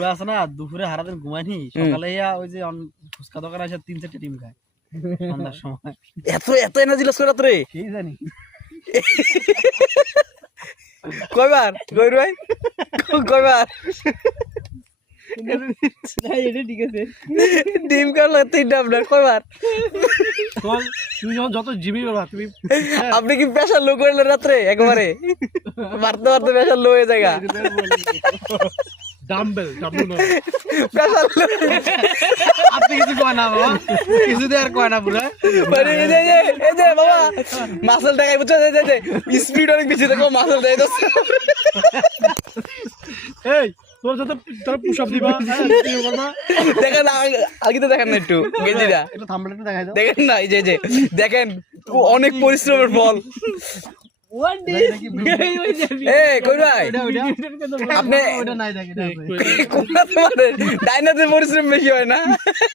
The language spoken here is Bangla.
দুপুরে আছে না, দুপুরে সারাদিন ঘুমাইনি, সকালে ওই যে ফুচকা দোকানে এসে 3-4টা ডিম খায় সন্ধ্যার সময়। এত এত এনার্জি লস করে রাত্রে কি জানি কয়বার গৌর ভাই কয়বার ঠিক আছে। ডিম কাটলো 3টা আপনার কয়বার তুমি যখন যত জিবি করবা তুমি আপনি কি প্রেশার লো করলেন রাত্রে একেবারে মারতে মারতে প্রেশার লো হয়ে যায় ডাম্বেল প্রেশার লো আপনি কিছু কয় না বাবা, কিছু দিয়ে আর কয় না পুরো মানে এই যে বাবা মাসল টাকাই বুঝছো যে স্পিড অনেক বেশি দেখো মাসল দেয় তো এই তোর যত তোর পুশ আপ দিবা দেখেন আগে তো দেখেন না একটু গেঞ্জিটা এটা থাম্বনেলটা দেখাই দাও। দেখেন না এই যে দেখেন অনেক পরিশ্রমের ফল কই ভাই আপনি ওটা নাই দেখি ডাইনাতে পরিশ্রম বেশি হয় না